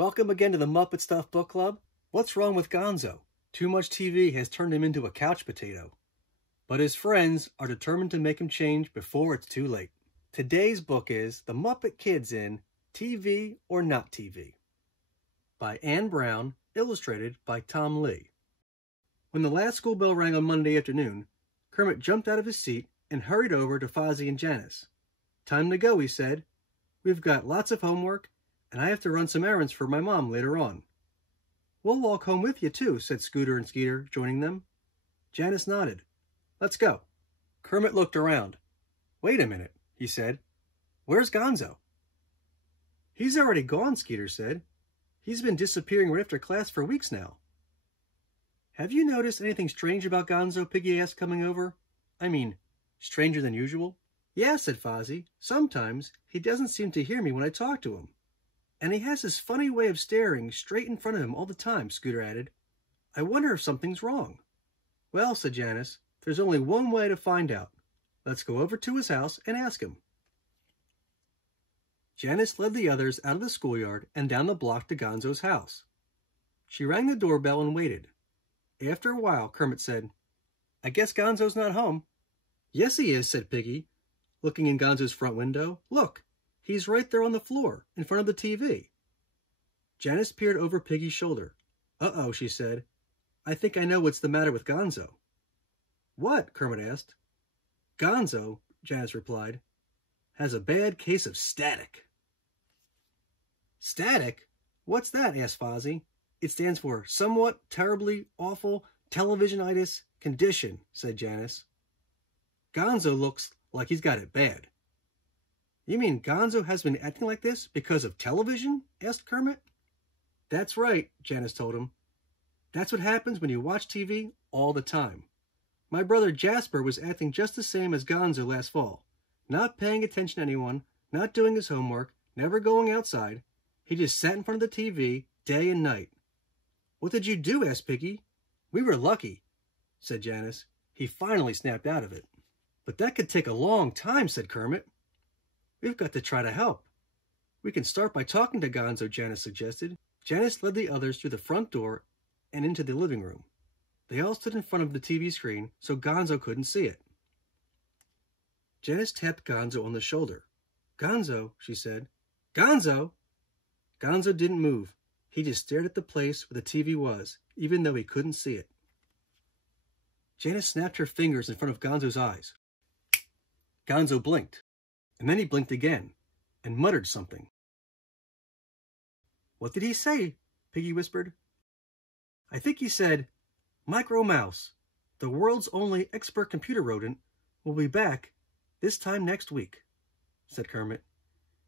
Welcome again to the Muppet Stuff Book Club. What's wrong with Gonzo? Too much TV has turned him into a couch potato. But his friends are determined to make him change before it's too late. Today's book is The Muppet Kids in TV or Not TV by Anne Brown, illustrated by Tom Lee. When the last school bell rang on Monday afternoon, Kermit jumped out of his seat and hurried over to Fozzie and Janice. "Time to go," he said. "We've got lots of homework, and I have to run some errands for my mom later on." "We'll walk home with you too," said Scooter and Skeeter, joining them. Janice nodded. "Let's go." Kermit looked around. "Wait a minute," he said. "Where's Gonzo?" "He's already gone," Skeeter said. "He's been disappearing right after class for weeks now." "Have you noticed anything strange about Gonzo?" Piggy asked, coming over. "I mean, stranger than usual?" "Yeah," said Fozzie. "Sometimes he doesn't seem to hear me when I talk to him. And he has this funny way of staring straight in front of him all the time," Scooter added. "I wonder if something's wrong." "Well," said Janice, "there's only one way to find out. Let's go over to his house and ask him." Janice led the others out of the schoolyard and down the block to Gonzo's house. She rang the doorbell and waited. After a while, Kermit said, "I guess Gonzo's not home." "Yes, he is," said Piggy, looking in Gonzo's front window. "Look, he's right there on the floor, in front of the TV." Janice peered over Piggy's shoulder. "Uh-oh," she said. "I think I know what's the matter with Gonzo." "What?" Kermit asked. "Gonzo," Janice replied, "has a bad case of static." "Static? What's that?" asked Fozzie. "It stands for somewhat terribly awful televisionitis condition," said Janice. "Gonzo looks like he's got it bad." "You mean Gonzo has been acting like this because of television?" asked Kermit. "That's right," Janice told him. "That's what happens when you watch TV all the time. My brother Jasper was acting just the same as Gonzo last fall. Not paying attention to anyone, not doing his homework, never going outside. He just sat in front of the TV day and night." "What did you do?" asked Piggy. "We were lucky," said Janice. "He finally snapped out of it." "But that could take a long time," said Kermit. "We've got to try to help. We can start by talking to Gonzo," Janice suggested. Janice led the others through the front door and into the living room. They all stood in front of the TV screen so Gonzo couldn't see it. Janice tapped Gonzo on the shoulder. "Gonzo," she said. "Gonzo!" Gonzo didn't move. He just stared at the place where the TV was, even though he couldn't see it. Janice snapped her fingers in front of Gonzo's eyes. Gonzo blinked, and then he blinked again, and muttered something. "What did he say?" Piggy whispered. "I think he said, 'Micro Mouse, the world's only expert computer rodent, will be back this time next week,'" said Kermit.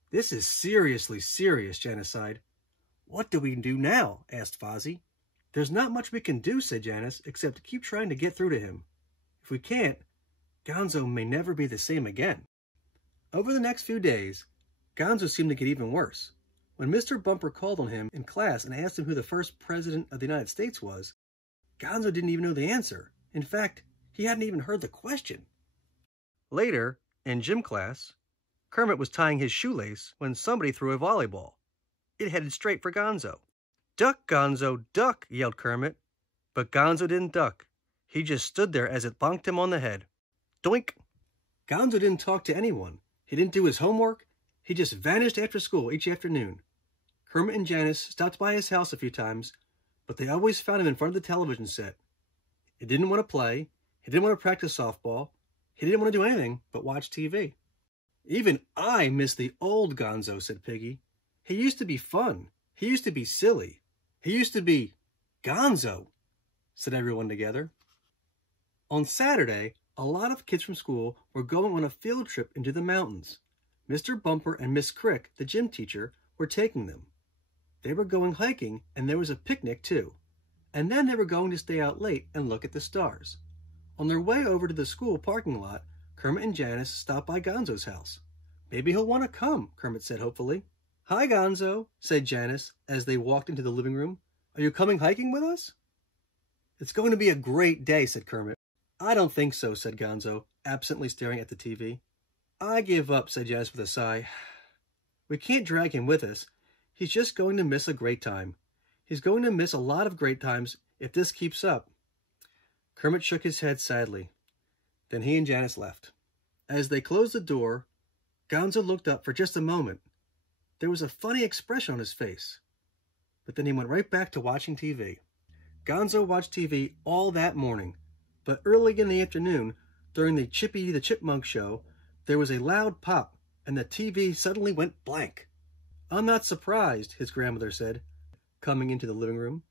"This is seriously serious," Janice sighed. "What do we do now?" asked Fozzie. "There's not much we can do," said Janice, "except keep trying to get through to him. If we can't, Gonzo may never be the same again." Over the next few days, Gonzo seemed to get even worse. When Mr. Bumper called on him in class and asked him who the first president of the United States was, Gonzo didn't even know the answer. In fact, he hadn't even heard the question. Later, in gym class, Kermit was tying his shoelace when somebody threw a volleyball. It headed straight for Gonzo. "Duck, Gonzo, duck!" yelled Kermit. But Gonzo didn't duck. He just stood there as it bonked him on the head. Doink! Gonzo didn't talk to anyone. He didn't do his homework. He just vanished after school each afternoon. Kermit and Janice stopped by his house a few times, but they always found him in front of the television set. He didn't want to play. He didn't want to practice softball. He didn't want to do anything but watch TV. "Even I miss the old Gonzo," said Piggy. "He used to be fun. He used to be silly. He used to be Gonzo," said everyone together. On Saturday, a lot of kids from school were going on a field trip into the mountains. Mr. Bumper and Miss Crick, the gym teacher, were taking them. They were going hiking, and there was a picnic too. And then they were going to stay out late and look at the stars. On their way over to the school parking lot, Kermit and Janice stopped by Gonzo's house. "Maybe he'll want to come," Kermit said hopefully. "Hi, Gonzo," said Janice as they walked into the living room. "Are you coming hiking with us?" "It's going to be a great day," said Kermit. "I don't think so," said Gonzo, absently staring at the TV. "I give up," said Janice with a sigh. "We can't drag him with us. He's just going to miss a great time. He's going to miss a lot of great times if this keeps up. Kermit shook his head sadly. Then he and Janice left. As they closed the door, Gonzo looked up for just a moment. There was a funny expression on his face. But then he went right back to watching TV. Gonzo watched TV all that morning, but early in the afternoon, during the Chippy the Chipmunk show, there was a loud pop, and the TV suddenly went blank. "I'm not surprised," his grandmother said, coming into the living room.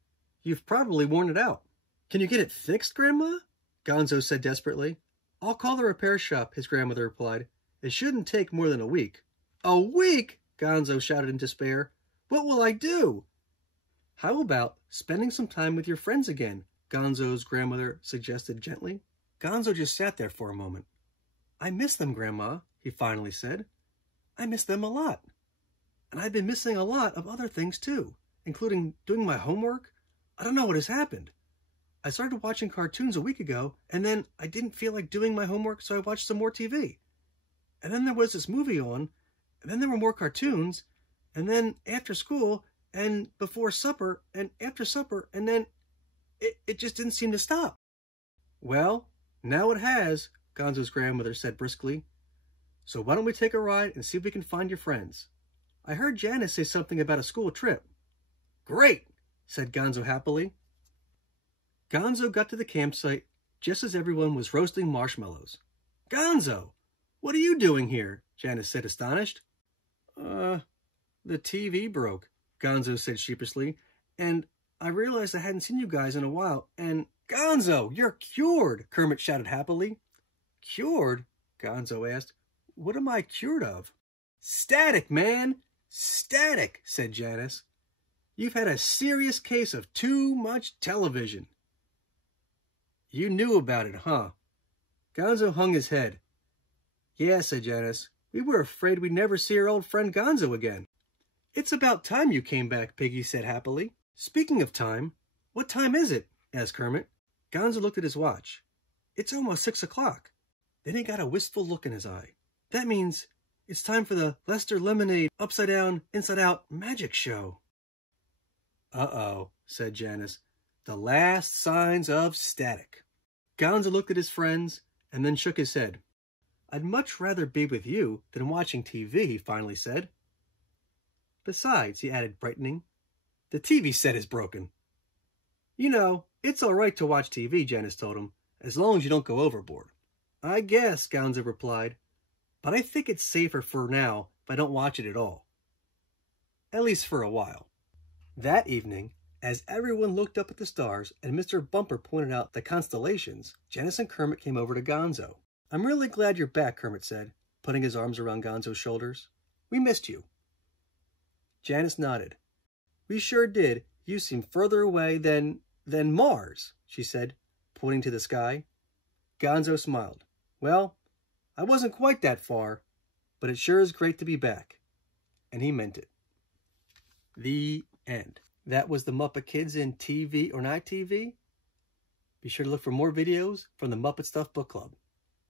"You've probably worn it out." "Can you get it fixed, Grandma?" Gonzo said desperately. "I'll call the repair shop," his grandmother replied. "It shouldn't take more than a week." "A week?" Gonzo shouted in despair. "What will I do?" "How about spending some time with your friends again?" Gonzo's grandmother suggested gently. Gonzo just sat there for a moment. "I miss them, Grandma," he finally said. "I miss them a lot. And I've been missing a lot of other things too, including doing my homework. I don't know what has happened. I started watching cartoons a week ago, and then I didn't feel like doing my homework, so I watched some more TV. And then there was this movie on, and then there were more cartoons, and then after school, and before supper, and after supper, and then it just didn't seem to stop." "Well, now it has," Gonzo's grandmother said briskly. "So why don't we take a ride and see if we can find your friends? I heard Janice say something about a school trip." "Great," said Gonzo happily. Gonzo got to the campsite just as everyone was roasting marshmallows. "Gonzo, what are you doing here?" Janice said, astonished. The TV broke," Gonzo said sheepishly, "and I realized I hadn't seen you guys in a while, and—" "Gonzo, you're cured!" Kermit shouted happily. "Cured?" Gonzo asked. "What am I cured of?" "Static, man! Static!" said Janice. "You've had a serious case of too much television." "You knew about it, huh?" Gonzo hung his head. "Yeah," said Janice. "We were afraid we'd never see our old friend Gonzo again." "It's about time you came back," Piggy said happily. "Speaking of time, what time is it?" asked Kermit. Gonzo looked at his watch. "It's almost 6 o'clock. Then he got a wistful look in his eye. "That means it's time for the Lester Lemonade Upside Down, Inside Out magic show." "Uh-oh," said Janice. "The last signs of static." Gonzo looked at his friends and then shook his head. "I'd much rather be with you than watching TV," he finally said. "Besides," he added, brightening, "the TV set is broken." "You know, it's all right to watch TV," Janice told him, "as long as you don't go overboard." "I guess," Gonzo replied, "but I think it's safer for now if I don't watch it at all. At least for a while." That evening, as everyone looked up at the stars and Mr. Bumper pointed out the constellations, Janice and Kermit came over to Gonzo. "I'm really glad you're back," Kermit said, putting his arms around Gonzo's shoulders. "We missed you." Janice nodded. "We sure did. You seem further away than Mars," she said, pointing to the sky. Gonzo smiled. "Well, I wasn't quite that far, but it sure is great to be back." And he meant it. The end. That was the Muppet Kids in TV or Not TV. Be sure to look for more videos from the Muppet Stuff Book Club.